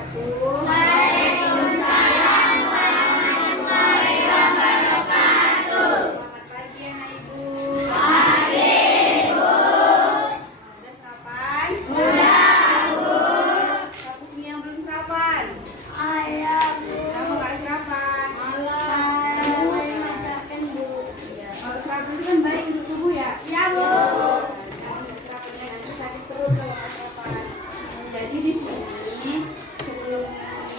wabarakatuh. Waalaikumsalam warahmatullahi wabarakatuh. Selamat pagi anak ibu. Pagi, Bu. Udah sarapan? Udah, Bu. Siapa sini yang belum sarapan? Ayah, Bu. Kamu nggak sarapan? Malam. Masakan, Bu. Iya. Kalau sarapan itu kan baik untuk tubuh ya. Ya, Bu. Kamu nggak sarapan ya, nanti sakit perut kalau nggak sarapan. Jadi di sini sebelum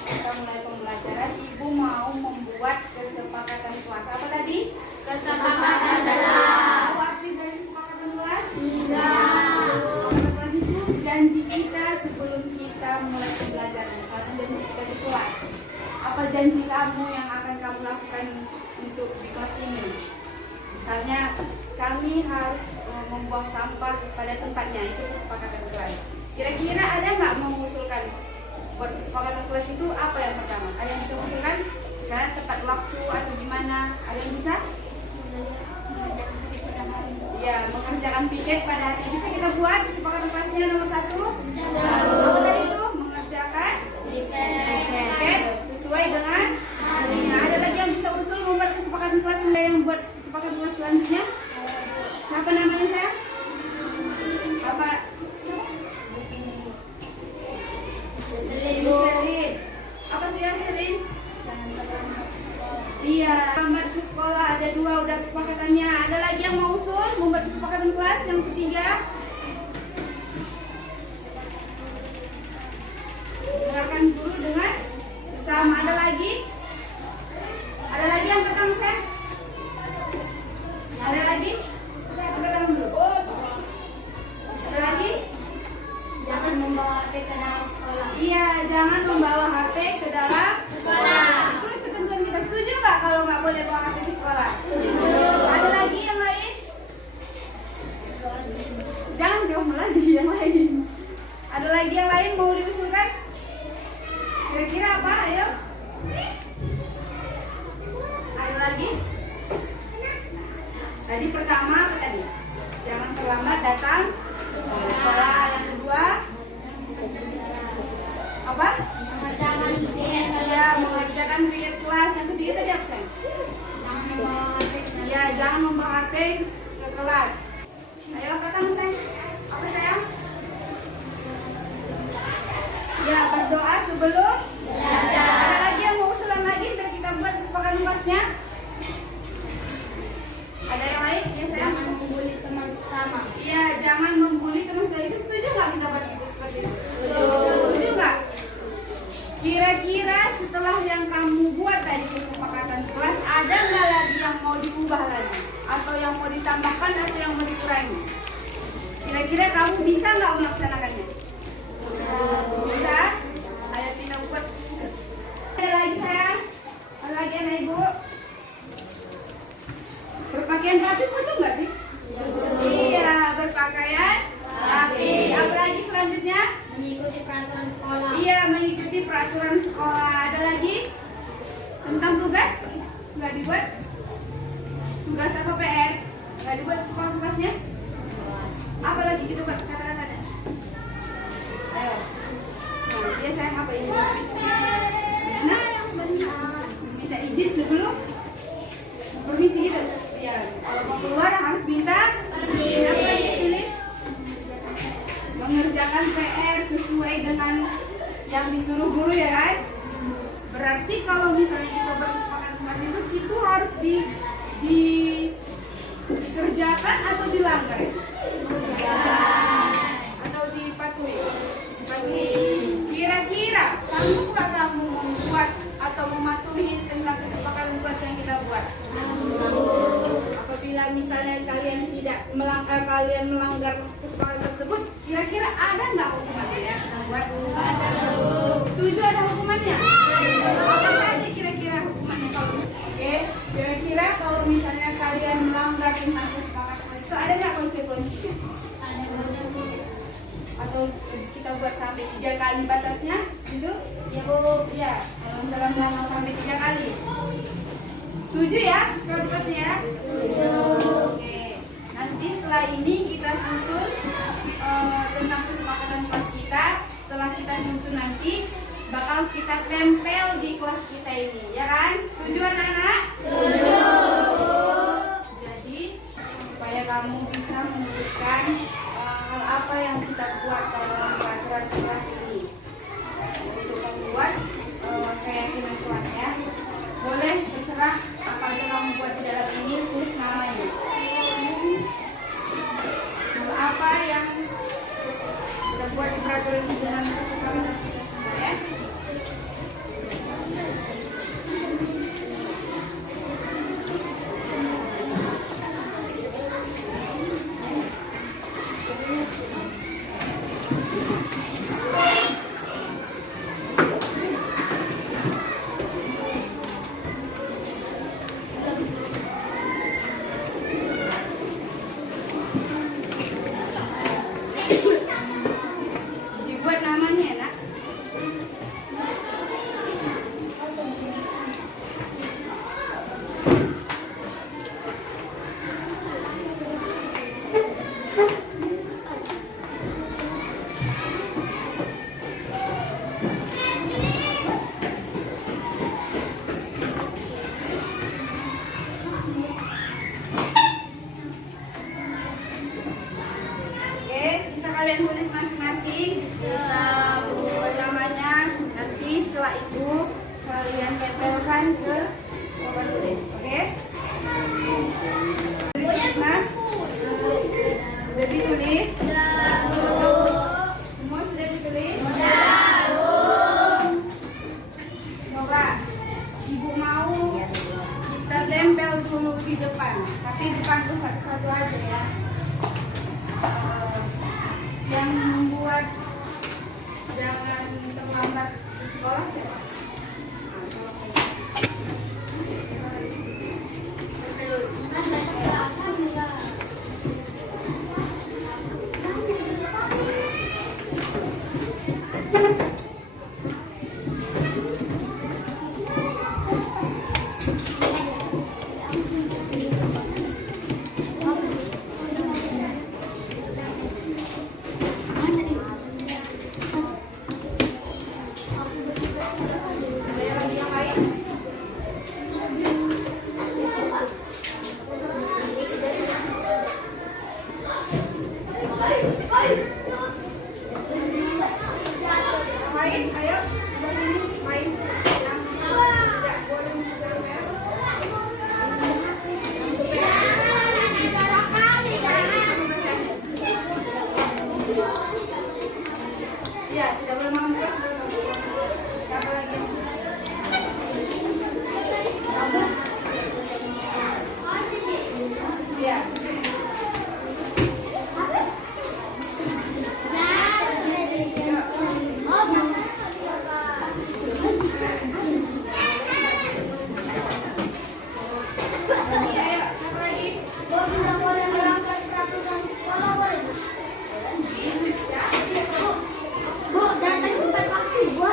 kita mulai pembelajaran, ibu mau membuat kesepakatan kelas. Apa tadi? Kesepakatan kelas. Apa arti dari kesepakatan kelas? Enggak. Kesepakatan kelas itu janji kita sebelum kita mulai pembelajaran. Misalnya janji kita di kelas. Apa janji kamu yang akan kamu lakukan untuk di kelas ini? Misalnya kami harus membuang sampah pada tempatnya, itu kesepakatan kelas. Kira-kira ada nggak mengusulkan buat kesepakatan kelas itu apa yang pertama? Ada yang bisa mengusulkan? Misalnya tepat waktu atau gimana? Ada yang bisa? Ya, mengerjakan piket pada hari. Bisa kita buat kesepakatan kelasnya nomor 1? Apa tadi itu? Mengerjakan piket sesuai dengan harinya. Ada lagi yang bisa usul membuat kesepakatan kelas yang buat kesepakatan kelas selanjutnya? Siapa namanya saya? Apa? Ibu Selin. Apa sih yang Selin? Iya, lambat ke sekolah ada 2 udah kesepakatannya. Ada lagi yang mau usul membuat kesepakatan kelas yang ketiga? Dengarkan guru dengan sesama. Ada lagi? Ada lagi yang ketemu saya? Ada lagi? Angkat tangan dulu. Ada lagi? Jangan membawa HP ke dalam sekolah. Iya, jangan membawa HP ke dalam Sekolah. Itu ketentuan kita. Setuju nggak kalau nggak boleh bawa HP di sekolah? Ada lagi yang lain? Jangan kamu lagi yang lain. Ada lagi yang lain mau diusulkan? Kira-kira apa? Ayo. Ada lagi? Tadi pertama apa tadi? Jangan terlambat datang ke sekolah. Yang kedua apa? Mengerjakan piket Ya, mengerjakan piket kelas. Yang ketiga tadi apa sayang? Jangan membawa HP ke dalam. Ya, jangan membawa HP ke kelas. Ayo katakan sayang. Apa sayang? Ya, berdoa sebelum belajar. Ada lagi yang mau usulan lagi biar kita buat kesepakatan kelasnya? Ada yang lain? Ya sayang. Jangan membuli teman sesama. Iya, jangan membuli teman saya. Itu setuju nggak kita buat itu seperti itu? Setuju nggak? Kira-kira setelah yang kamu buat tadi kesepakatan kelas, ada nggak lagi yang mau diubah lagi? Atau yang mau ditambahkan atau yang mau dikurangi? Kira-kira kamu bisa nggak melaksanakannya? Bisa? Ayo kita buat. Ada lagi sayang? Ada lagi anak ibu? Berpakaian rapi betul nggak sih? Iya, berpakaian rapi. Apa lagi selanjutnya? Mengikuti peraturan sekolah. Iya, mengikuti peraturan sekolah. Ada lagi? Tentang tugas? Nggak dibuat? Tugas apa PR? Nggak dibuat sekolah tugasnya? Apa lagi kita buat kata-katanya? Ayo. Nah, dia sayang apa ini? Nah, minta izin sebelum permisi gitu. Ya, kalau mau keluar harus minta izin. Apa lagi sini? Mengerjakan PR sesuai dengan yang disuruh guru ya kan? Berarti kalau misalnya kita berkesepakatan kelas itu harus dikerjakan atau dilanggar ya? Atau dipatuhi? Dipatuhi. Kira-kira sanggup nggak kamu membuat atau mematuhi tentang kesepakatan kelas yang kita buat? Apabila misalnya kalian kalian melanggar kesepakatan tersebut, kira-kira ada nggak hukumannya ya? Buat setuju ada hukumannya? Apa saja kira-kira hukumannya kalau oke? Kira-kira kalau misalnya kalian melanggar tentang kesepakatan itu ada nggak konsekuensinya? Atau kita buat sampai 3 kali batasnya gitu? Ya, Bu. Iya, kalau misalnya melanggar sampai 3 kali. Setuju ya? Kesepakatan ya? Oke. Nanti setelah ini kita susun tentang kesepakatan kelas kita. Setelah kita susun nanti bakal kita tempel di kelas kita ini, ya kan? Setuju anak-anak? Jadi supaya kamu bisa menuliskan apa yang kita buat dalam peraturan kelas ini. Untuk membuat keyakinan kelas ya. Boleh terserah apa yang kamu buat di dalam ini, tulis namanya. Apa yang kita buat di peraturan di dalam kesepakatan kita semua ya. Dibuat namanya ya, nak. Oke, bisa kalian tulis masing-masing. Buat namanya. Nanti setelah itu kalian tempelkan ke papan tulis. Oke? Nah, sudah ditulis? Semua sudah ditulis? Coba, ibu mau kita tempel dulu di depan, tapi bukan tuh satu-satu aja ya. Yang membuat jangan terlambat di sekolah siapa? Ada lagi yang lain? Yang lain, ayo sebelah sini main. Yang tidak boleh mengejar merah. Iya, tidak boleh membuka sebelum siapa lagi? Kamu? Iya. Ayo, siapa lagi? Bu, datang cepat waktu. Bu,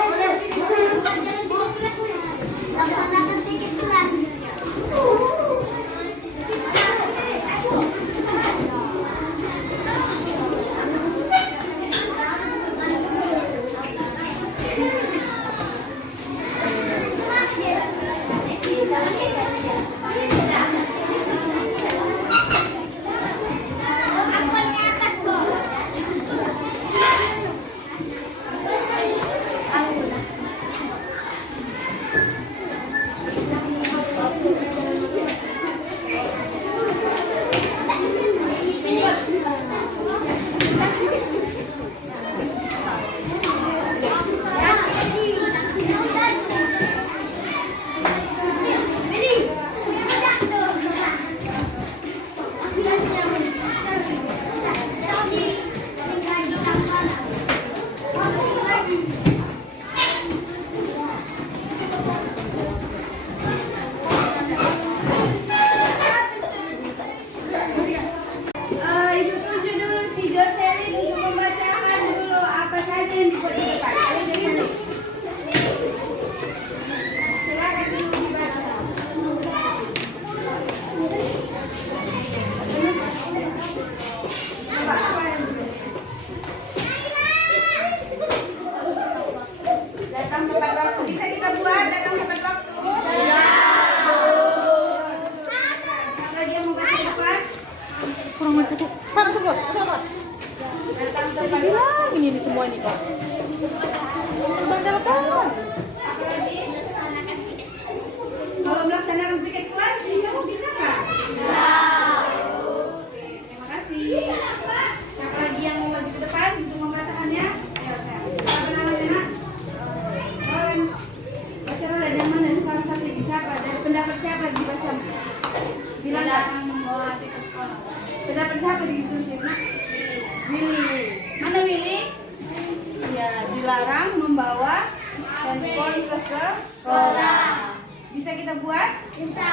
bawa handphone ke sekolah. Bisa kita buat? Bisa.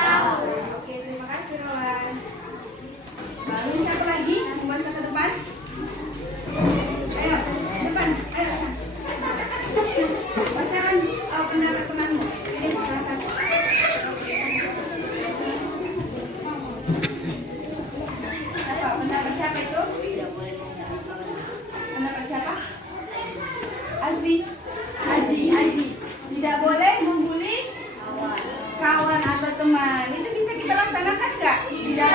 Oke, terima kasih Rowan. Lalu siapa lagi? Membaca ke depan. Ayo, depan. Ayo. Bacakan pendapat temanmu. Ini salah satu. Siapa? Pendapat siapa itu? Pendapat siapa? Azmi. Aji. Tidak boleh membuli kawan atau teman. Itu bisa kita laksanakan nggak? Tidak.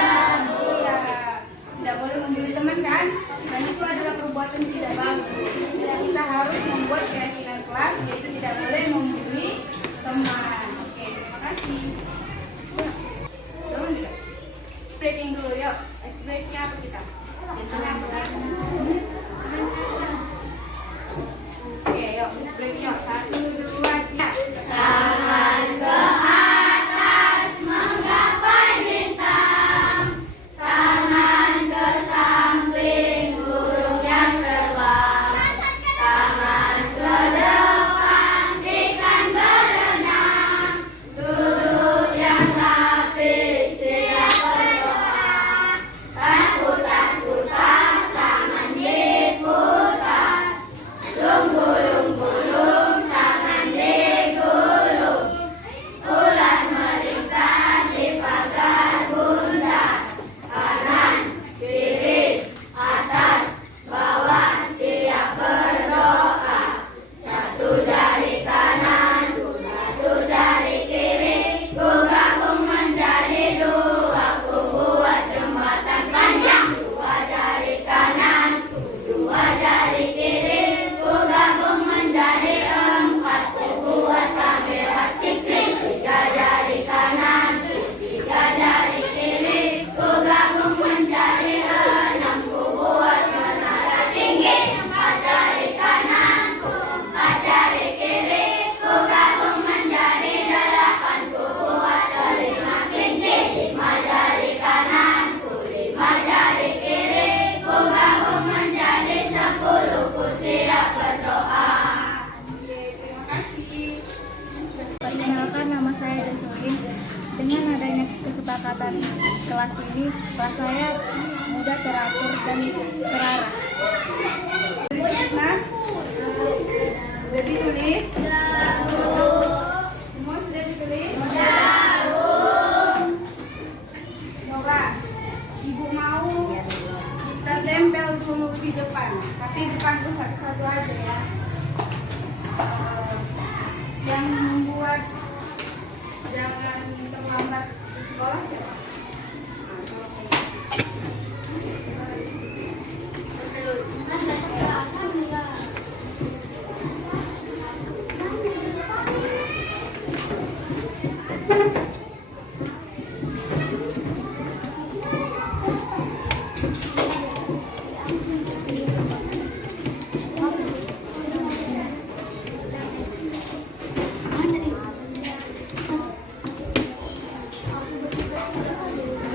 Tidak boleh membuli teman kan? Dan itu adalah perbuatan tidak bagus. Kita harus membuat keyakinan kelas, yaitu tidak boleh membuli teman. Oke, terima kasih. Breaking dulu yuk. Ice breaknya apa kita? Biasanya oke, yuk. Ice break yuk. 1, 2, 3. Tangan ke atas menggapai bintang. Tangan ke samping burung yang terbang. Tangan ke depan ikan berenang. Duduk yang rapi siap berdoa. Putar-putar tangan diputar. Gulung-gulung tangan digulung. Ular melingkar di pagar bunda. Kanan, kiri, atas, bawah siap berdoa. Satu jari kanan, satu jari kiri. Ku gabung menjadi dua, ku buat jembatan panjang. Dua jari kanan, dua jari kiri. Ku gabung menjadi empat, ku buat kamera ciklik. Tiga jari kanan, tiga jari kiri. Ku gabung menjadi enam, ku buat menara tinggi. Empat jari kanan, empat jari kiri. Ku gabung menjadi delapan, ku buat lima kelinci. Lima jari kanan, lima jari kiri. Ku gabung menjadi 10, ku siap berdoa. Oke, terima kasih. Perkenalkan, nama saya Desolin. Dengan adanya kesepakatan kelas ini, kelas saya mudah teratur dan terarah. Nah, sudah ditulis? Semua sudah ditulis? Coba, Ibu mau kita tempel dulu di depan, tapi depan tuh satu-satu aja ya. Yang membuat jangan terlambat di sekolah siapa?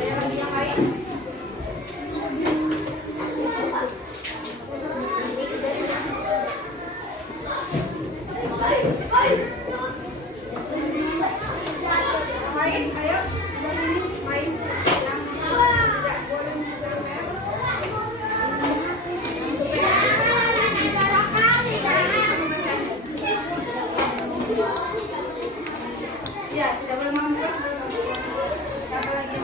Ada lagi yang lain? Yang lain, ayo sebelah sini main. Yang tidak boleh mengejar merah. Ya, tidak boleh membuka sebelum kamu. Siapa lagi?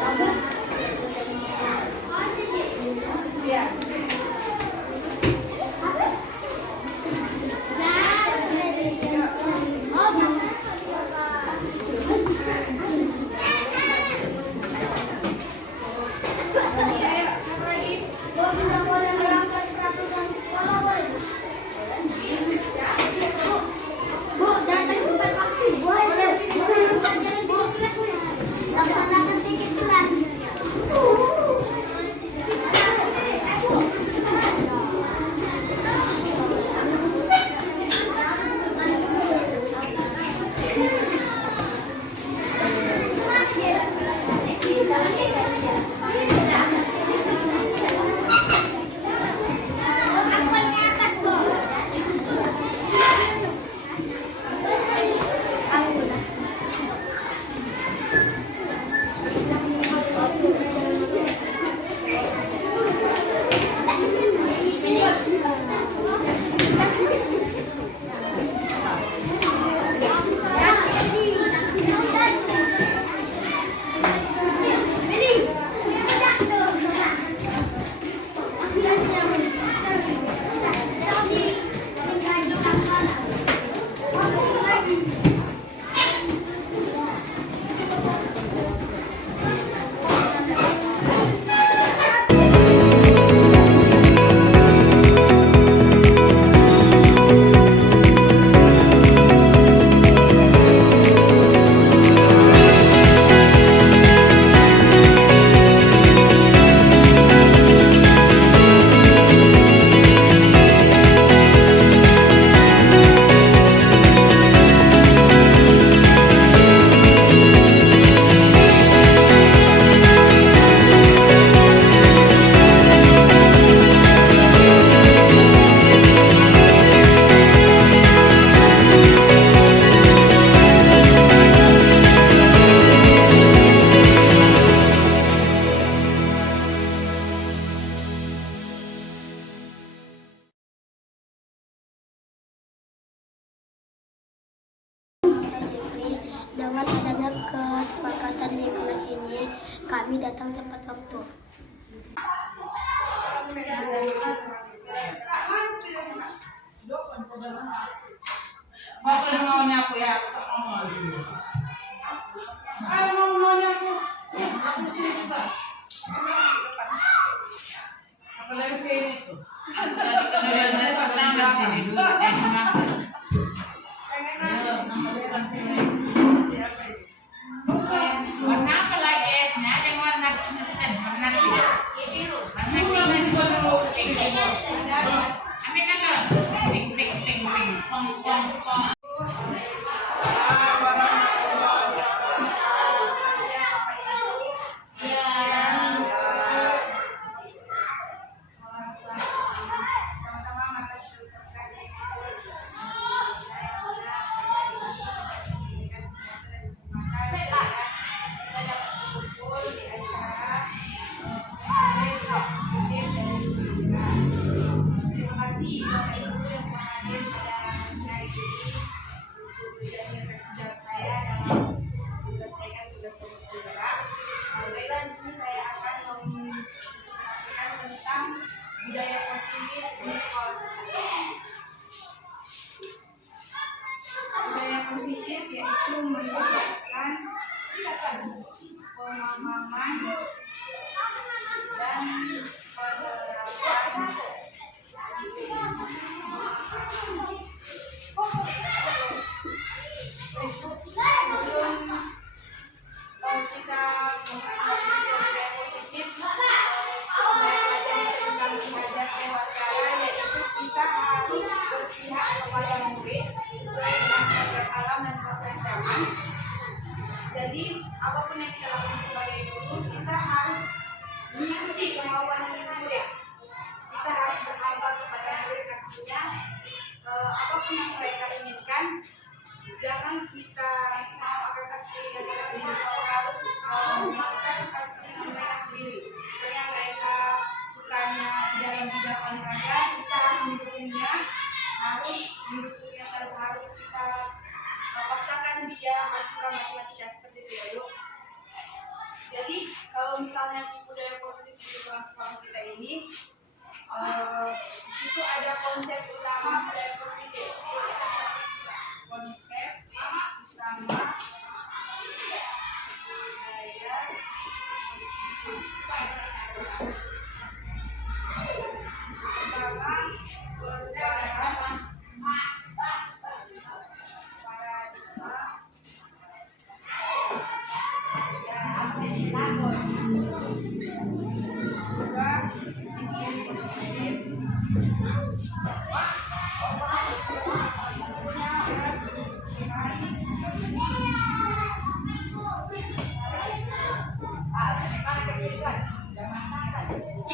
Kamu? Ya. Ayo, siapa lagi? Tidak boleh melanggar peraturan sekolah, boleh? Bu, dan Dengan adanya kesepakatan di kelas ini, kami datang tepat waktu. Bakit maunya aku ya? Maunya aku. Aku sini susah. Apalagi sini tuh. Dari pertama sini dulu. Warna apa lagi esnya? Ada warna punya sedang warna biru. Warna biru. Ambil kan? Ping ping ping ping. Pong pong pong. Budaya positif di sekolah. Budaya positif yaitu melibatkan pemahaman dan penerapan kalau kita mengambil budaya positif, saya belajar tentang belajar lewat cara, yaitu kita harus berpihak kepada murid sesuai dengan kadar alam dan program zaman. Jadi apapun yang kita lakukan sebagai guru, kita harus mengikuti kemauan murid. Kita harus berhamba kepada murid, artinya apapun yang mereka inginkan, jangan kita mau akan kasih dan kita sendiri, harus melakukan kasih mereka sendiri. Misalnya mereka sukanya dalam bidang olahraga, kita harus mendukungnya, harus kita paksakan dia harus suka matematika, seperti itu ya Bu. Jadi kalau misalnya di budaya positif di sekolah kita ini, itu ada konsep utama budaya positif. Konsep utama budaya positif. Pertama, paradigma.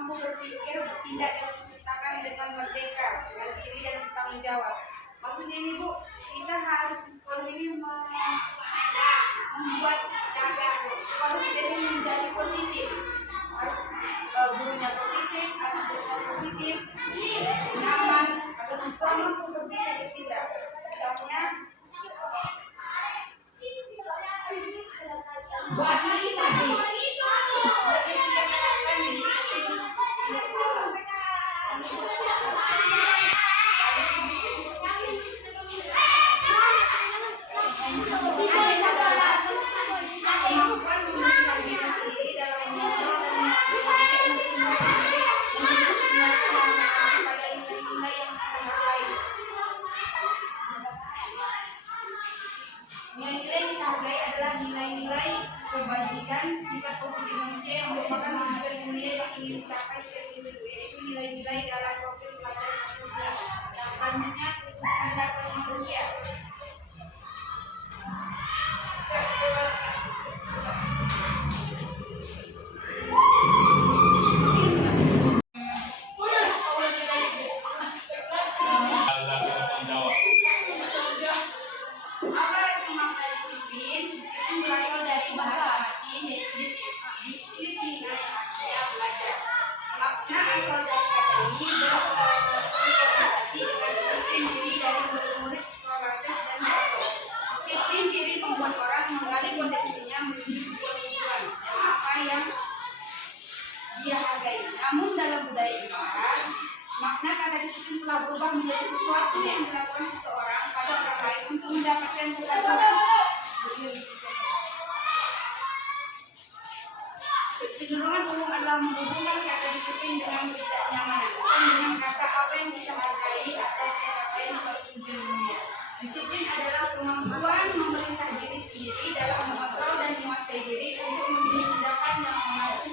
mampu berpikir, bertindak dan menciptakan dengan merdeka, mandiri dan bertanggung jawab. Maksudnya ini Bu, kita harus di sekolah ini membuat sekolah kita ini menjadi positif. Harus gurunya positif, anak-anaknya positif, nyaman, agar siswa mampu berpikir bertindak. Misalnya, buat hari tadi, seperti kita katakan disiplin di sekolah. Kemampuan menentukan diri sendiri dalam mengontrol dan pada nilai-nilai yang kita hargai. Nilai-nilai yang kita hargai adalah nilai-nilai kebajikan, sifat positif manusia yang merupakan tujuan mulia yang ingin dicapai setiap individu, yaitu nilai-nilai dalam profil pelajar manusia. Yang selanjutnya, dasar manusia. Apa arti makna disiplin? Disiplin berasal dari bahasa Latin, yaitu disiplina yang artinya belajar. Makna asal dari kata ini berkonotasi dengan disiplin diri dari murid-murid Socrates dan Plato. Disiplin diri membuat orang menggali potensinya menuju sebuah tujuan dan apa yang dia hargai. Namun dalam budaya kita, makna kata disiplin telah berubah menjadi sesuatu yang dilakukan seseorang pada orang lain untuk mendapatkan keuntungan. Kecenderungan umum adalah menghubungkan kata disiplin dengan ketidaknyamanan dan dengan kata apa yang kita hargai atau mencapai suatu tujuan mulia. Disiplin adalah kemampuan memerintah diri sendiri dalam mengontrol dan menguasai diri untuk memilih tindakan yang mengacu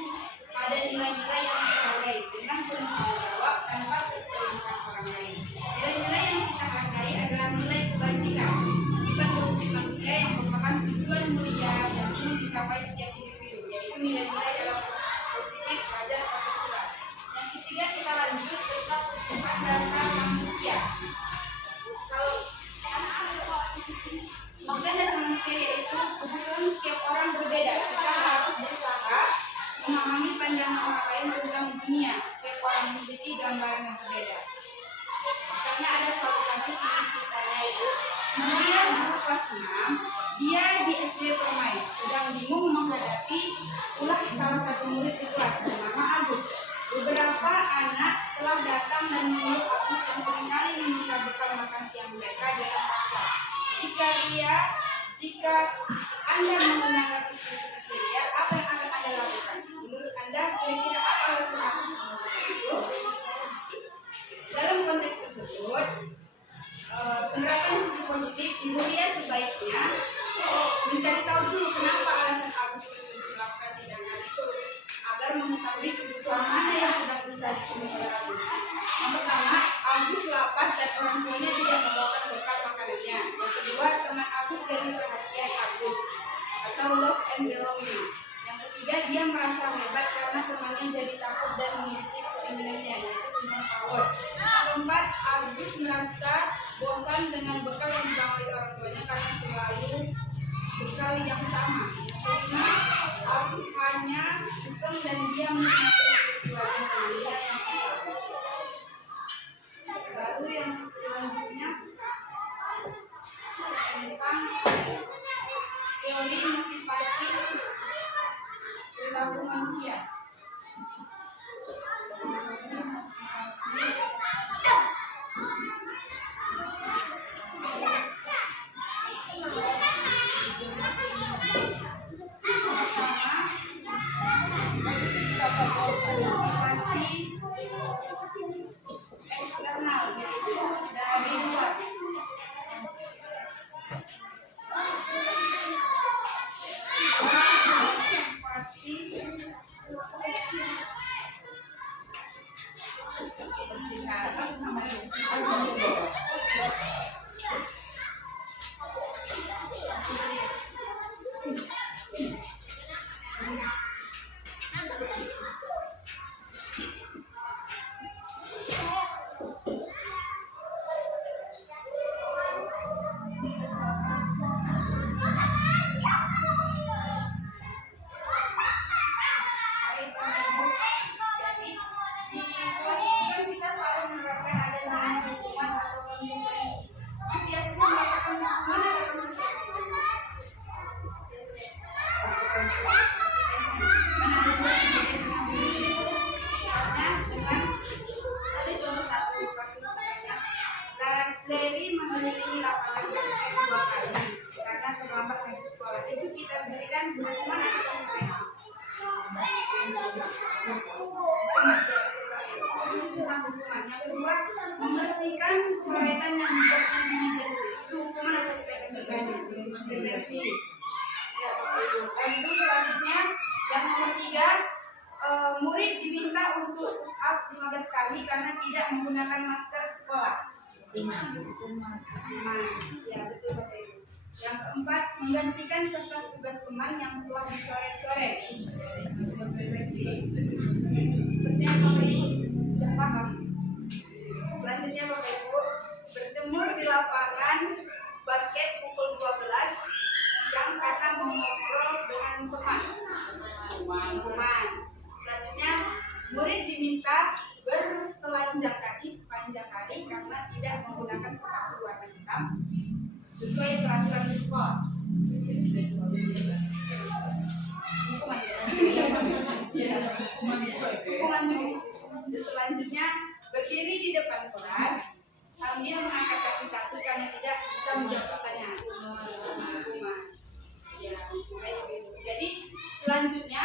pada nilai-nilai yang dihargai dengan bertanggung jawab tanpa perintah orang lain. Nilai-nilai yang kita hargai adalah nilai kebajikan, sifat positif manusia yang merupakan tujuan mulia yang ingin dicapai setiap individu, yaitu nilai-nilai dalam positif, wajar, Pancasila. Yang ketiga, kita lanjut tentang kebutuhan dasar manusia. Kalau kebutuhan dasar manusia yaitu kebutuhan setiap orang berbeda. Kita harus berusaha memahami pandangan orang lain tentang dunia. Setiap orang memiliki gambaran yang berbeda. Misalnya ada suatu kasus yang ceritanya itu, dia guru kelas 6, dia di SD Permai, sedang bingung menghadapi ulah salah satu murid di kelas bernama Agus. Beberapa anak telah datang dan memeluk Agus yang seringkali meminta bekal makan siang mereka dalam paksa. Jika Anda menanggapi seperti dia, apa yang akan Anda lakukan? Menurut Anda, kira-kira apa alasan Agus seperti itu? Dalam konteks tersebut, penerapan sisi positif, Ibu Lia sebaiknya mencari tahu dulu kenapa alasan Agus tersebut melakukan tindakan itu, agar mengetahui kebutuhan mana yang sedang berusaha dipenuhi oleh Agus. Yang pertama, Agus lapar dan orang tuanya tidak membawakan bekal makanannya. Yang kedua, teman Agus dari perhatian Agus atau love and belonging. Yang ketiga, dia merasa hebat karena temannya jadi takut dan mengikuti keinginannya, yaitu tentang power. Yang keempat, Agus merasa bosan dengan bekal yang dibawa oleh orang tuanya karena selalu bekal yang sama. Yang kelima, Agus hanya iseng dan dia menikmati peristiwanya temannya yang sama. Baru yang selanjutnya tentang teori motivasi perilaku manusia. Motivasi eksternal, yaitu dari luar. Motivasi dampaknya di sekolah. Itu kita berikan hukuman atau konsekuensi. Tentang hukuman. Yang kedua, membersihkan coretan yang dibuatnya di meja tulis. Itu hukuman atau konsekuensi. Ya, itu selanjutnya yang nomor 3, murid diminta untuk push up 15 kali karena tidak menggunakan masker sekolah. Ya, betul Bapak Ibu. Yang keempat, menggantikan kertas tugas teman yang telah dicoret-coret. Sepertinya Bapak Ibu sudah paham. Selanjutnya Bapak Ibu, berjemur di lapangan basket pukul 12 siang karena mengobrol dengan teman. Selanjutnya, murid diminta bertelanjang kaki sepanjang hari karena tidak menggunakan sepatu warna hitam sesuai peraturan di sekolah. Hukuman selanjutnya, berdiri di depan kelas sambil mengangkat kaki satu karena tidak bisa menjawab pertanyaan. Ya, jadi selanjutnya,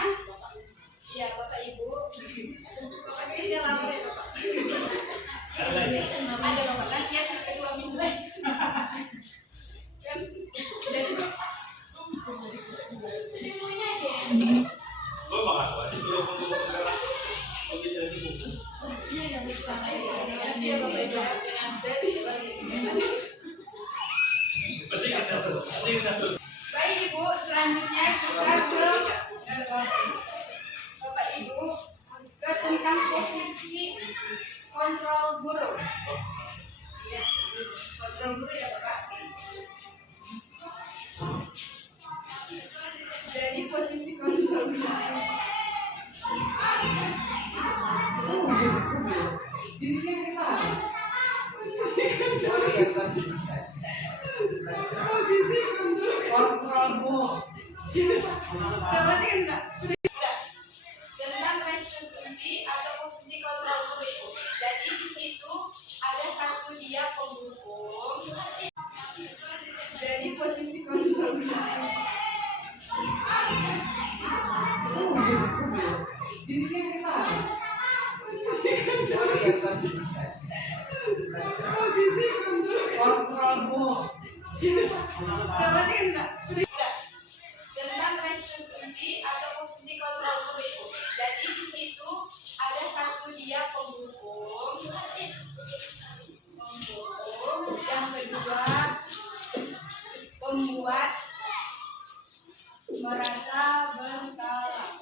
ya Bapak Ibu, Bapak sini lapor ya Bapak. Ada Bapak, nanti yang kedua misal. Jadi semuanya aja. Baik Ibu, selanjutnya kita ke Bapak Ibu ke tentang posisi kontrol guru. Ya, kontrol guru ya Bapak. Jadi posisi kontrol guru. Tentang restitusi atau posisi kontrol guru. Jadi di situ ada satu dia penghukum. Jadi posisi kontrol guru. Tentang restitusi atau posisi kontrol guru. Jadi di situ ada satu dia penghukum, yang kedua pembuat merasa bersalah,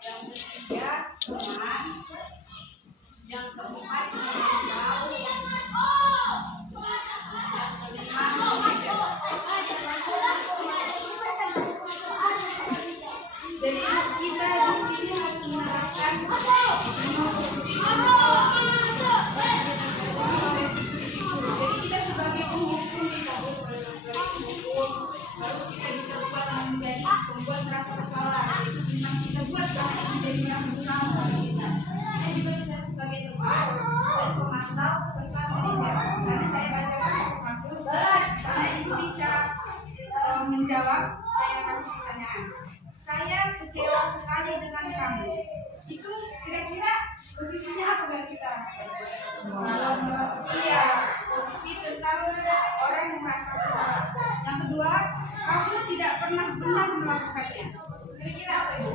yang ketiga teman, yang keempat memberitahu, yang kelima mengajar. Jadi kita di sini harus menerapkan jadi kita sebagai penghukum kita baru kita bisa buat menjadi pembuat rasa bersalah. Itu bintang kita buat karena menjadi rasa bersalah kita. Dan juga bisa sebagai teman dan pemantau serta manajer. Karena saya baca maksud karena itu bisa menjawab saya kasih pertanyaan. Saya kecewa sekali dengan kamu. Itu kira-kira posisinya apa bagi kita? Iya, posisi tentang orang yang merasa bersalah. Yang kedua, kamu tidak pernah benar melakukannya. Kira-kira apa itu?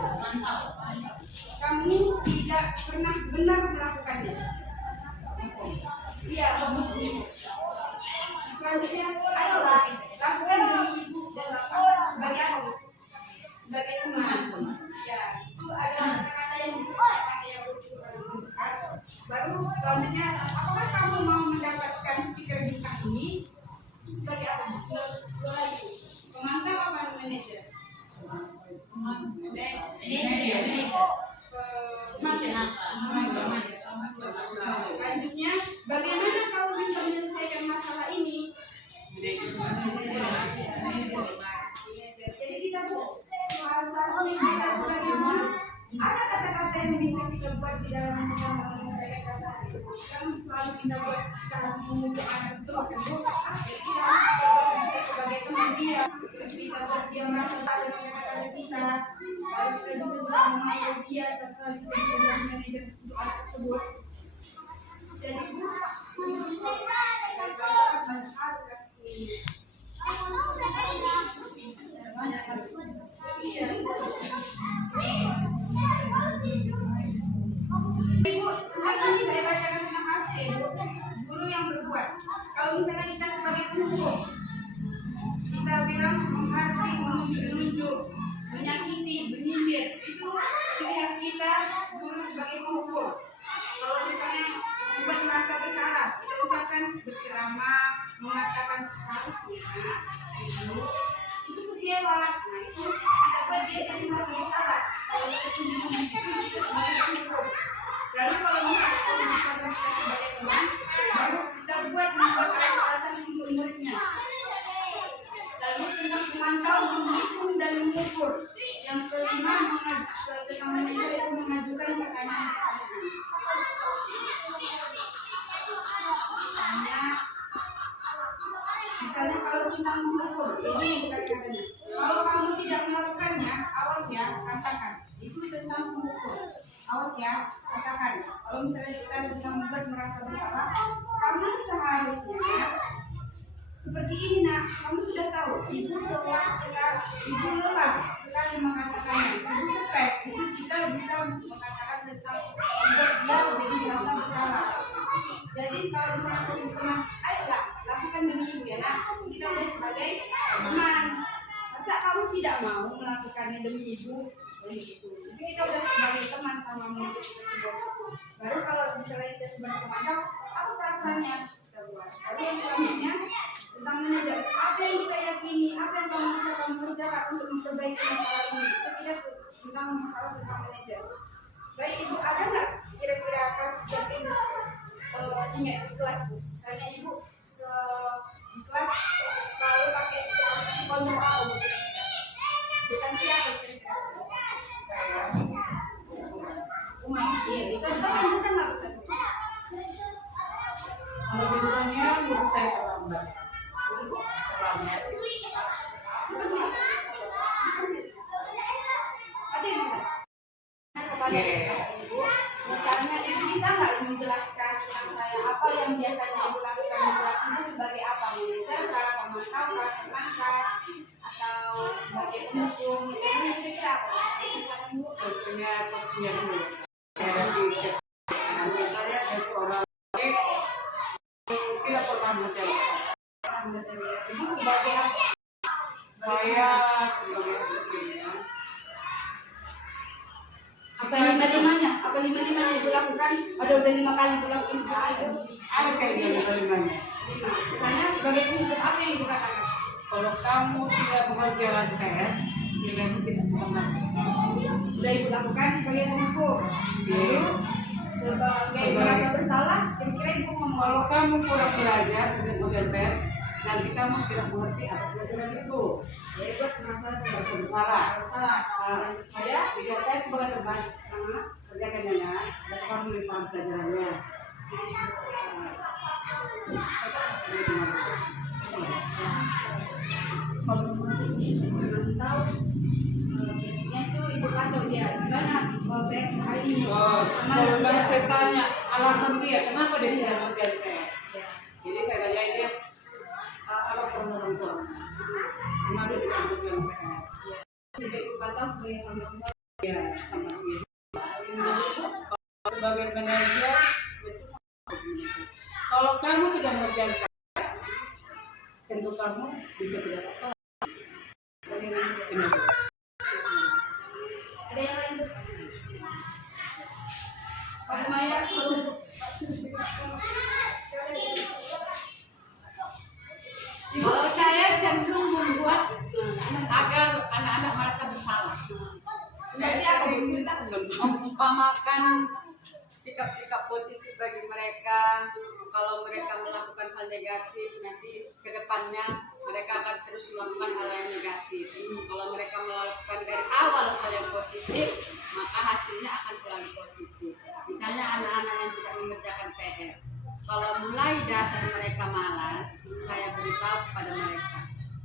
Kamu tidak pernah benar melakukannya. Iya, selanjutnya adalah lakukan dengan ibu dan bapak sebagai apa? Sebagai teman. Ya, itu ada kata-kata yang bisa dipakai yang baru selanjutnya, apakah kamu mau mendapatkan stiker bintang ini sebagai apa? Lagi pemantau apa manajer? Selanjutnya, bagaimana kamu bisa menyelesaikan masalah ini? Jadi kita tuh harusnya kita sebagai teman ada kata-kata yang bisa kita buat di dalam menyelesaikan masalah itu. Kan selalu kita buat kita harus memujuk anak itu akan buat kita sekali kita bisa jadi manajer untuk anak tersebut. Jadi Bu, saya bacakan banyak hal kasus ini. Banyak hal. Iya. Ibu, tadi saya bacakan tentang kasus Ibu, guru yang berbuat. Kalau misalnya kita sebagai penghukum, kita bilang menghargai, menunjuk-nunjuk, menyakiti, menyindir, itu ciri khas kita guru sebagai penghukum. Kalau misalnya membuat merasa bersalah, kita ucapkan berceramah, mengatakan seharusnya itu kecewa. Nah itu kita buat dia jadi merasa bersalah. Kalau kita tunjuk-nunjuk itu sebagai penghukum. Lalu kalau misalnya posisi kita sebagai teman, baru kita membuat alasan untuk muridnya. Lalu tentang memantau, menghitung dan mengukur. Yang kelima, tentang manajer itu mengajukan pertanyaan-pertanyaan. Misalnya kalau tentang mengukur, ini bukan katanya. Kalau kamu tidak melakukannya, awas ya, rasakan. Itu tentang mengukur. Awas ya, rasakan. Kalau misalnya kita bisa membuat merasa bersalah, kamu seharusnya seperti ini nak. Kamu sudah tahu, ibu lelah sekali mengatakannya. Ibu stres, itu kita bisa mengatakan tentang membuat dia menjadi merasa bersalah. Jadi kalau misalnya posisi teman, ayolah lakukan demi ibu ya nak. Kita udah sebagai teman. Masa kamu tidak mau melakukannya demi ibu? Begitu. Jadi kita udah sebagai teman sama murid tersebut. Baru kalau misalnya kita sebagai pemantau, apa peraturannya kita buat. Lalu yang selanjutnya tentang manajer, apa yang kita yakini, apa yang kamu bisa kamu kerjakan untuk memperbaiki masalah ini. Itu kita tentang masalah tentang manajer. Baik ibu, ada nggak kira-kira kasus yang ingat di kelas bu? Misalnya ibu di kelas selalu pakai kontrol A bu. Bukan siapa kira-kira? Contohnya bisa nggak bu? Kalau bidurannya menurut saya terlambat. Terlambat. Ada yang bisa? Kepada ibu, misalnya ibu bisa nggak menjelaskan tentang saya apa yang biasanya ibu lakukan di kelas ibu sebagai apa? Manajer, pemantau, teman, atau sebagai pendukung? Ini kira-kira apa? Contohnya posisinya dulu. Nanti saya ada seorang tidak pernah menjelaskan. Ibu sebagai apa? Saya sebagai posisinya. Apa lima-limanya? Apa lima-limanya ibu lakukan? Ada udah 5 kali ibu lakukan seperti itu? Ada kayaknya lima-limanya. Misalnya sebagai penghukum apa yang ibu katakan? Kalau kamu tidak mengerjakan PR, nilaimu tidak sempurna. Udah ibu lakukan sebagai penghukum. Lalu sebagai merasa bersalah, kira-kira ibu ngomong Kalau kamu kurang belajar dengan model PR, nanti kamu tidak mengerti apa pelajaran itu. ya ibu merasa Bersalah. bersalah. Saya Jika saya sebagai teman, kerjakannya ya, dan kamu lebih paham pelajarannya. tahu biasanya itu ibu pantau dia gimana PR hari ini. Kalau saya tanya alasan dia, kenapa dia tidak mengerjakan PR? Jadi saya tanya dia, apa permohonan soalnya? Kenapa dia tidak mengerjakan PR? Jadi ibu pantau sebagai penghukum. Ya, sama dia. Sebagai manajer, kalau kamu tidak mengerjakan PR, tentu kamu bisa tidak apa. Ada yang lain? Pak Maya, kalau saya cenderung membuat agar anak-anak merasa bersalah. seperti apa bu? Ceritakan. Mengumpamakan sikap-sikap positif bagi mereka. Kalau mereka melakukan hal negatif, nanti ke depannya mereka akan terus melakukan hal yang negatif. Kalau mereka melakukan dari awal hal yang positif, maka hasilnya akan selalu positif. Misalnya anak-anak yang tidak mengerjakan PR. Kalau mulai dasar mereka malas, saya beritahu kepada mereka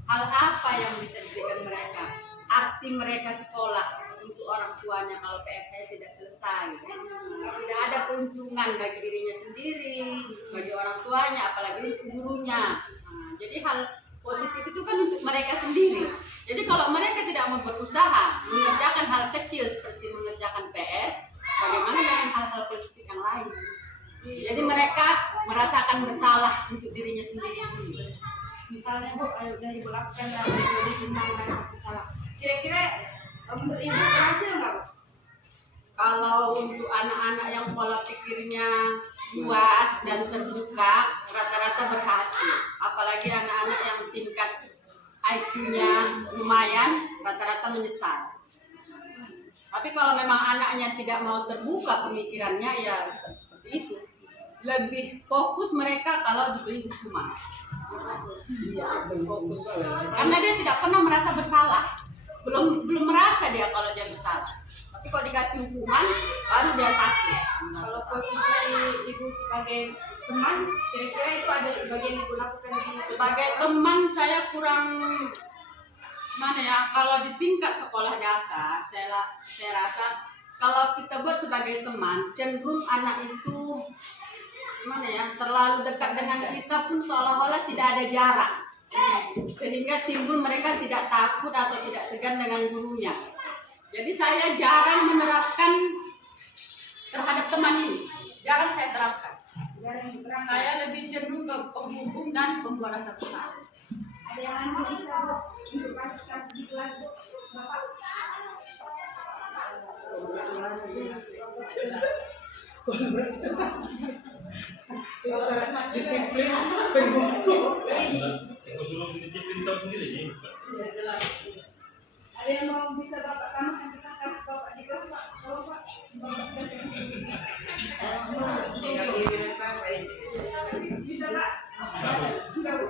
hal apa yang bisa diberikan mereka. Arti mereka sekolah untuk orang tuanya kalau PR saya tidak selesai. Tidak ada keuntungan bagi dirinya sendiri, bagi orang tuanya, apalagi untuk gurunya. Jadi hal positif itu kan untuk mereka sendiri. Jadi kalau mereka tidak mau berusaha mengerjakan hal kecil seperti mengerjakan PR, bagaimana dengan hal-hal positif yang lain? Jadi mereka merasakan bersalah untuk dirinya sendiri. Misalnya Bu, udah Ibu lakukan jadi tentang merasa bersalah. Kira-kira menurut Ibu berhasil nggak Bu? Kalau untuk anak-anak yang pola pikirnya luas dan terbuka, rata-rata berhasil. Apalagi anak-anak yang tingkat IQ-nya lumayan, rata-rata menyesal. Tapi kalau memang anaknya tidak mau terbuka pemikirannya, ya seperti itu. Lebih fokus mereka kalau diberi hukuman. Iya, fokus. Karena dia tidak pernah merasa bersalah. Belum merasa dia kalau dia bersalah. Tapi kalau dikasih hukuman, baru dia takut. Kalau posisi Ibu sebagai teman, kira-kira itu ada sebagian Ibu lakukan di Sebagai teman saya kurang mana ya, kalau di tingkat sekolah dasar saya rasa kalau kita buat sebagai teman, cenderung anak itu mana ya, terlalu dekat dengan kita pun seolah-olah tidak ada jarak, sehingga timbul mereka tidak takut atau tidak segan dengan gurunya. Jadi saya jarang menerapkan terhadap teman ini, jarang saya terapkan. Saya lebih cenderung ke penghukum dan pembuat rasa bersalah. Ada yang lain bisa Bu untuk kasus-kasus di kelas Bu? Bapak? Disiplin, Usul disiplin tahu sendiri sih. Ada yang mau bisa Bapak tambahkan tentang kasus Bapak di kelas Pak? Kalau Pak, bisa Pak? Enggak Bu?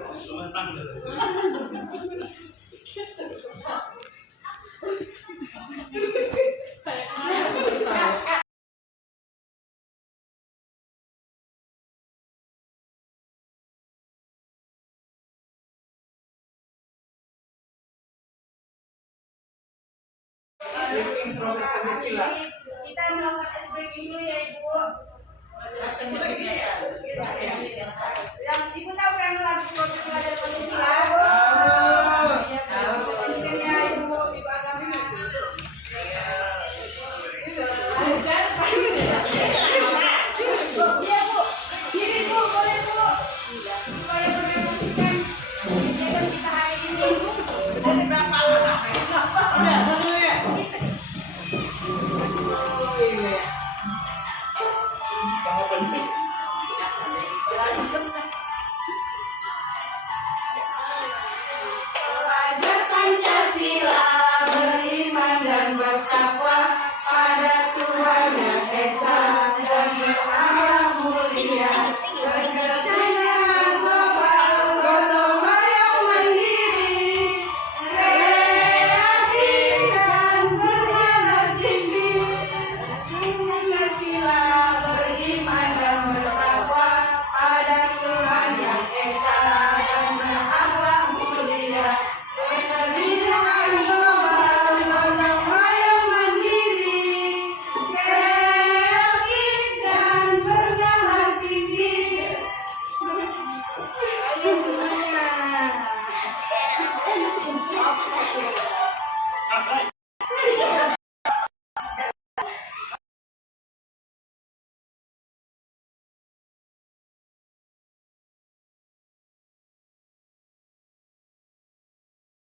Kita melakukan ice breaking dulu ya Ibu. Yang Ibu tahu yang lagu pelajaran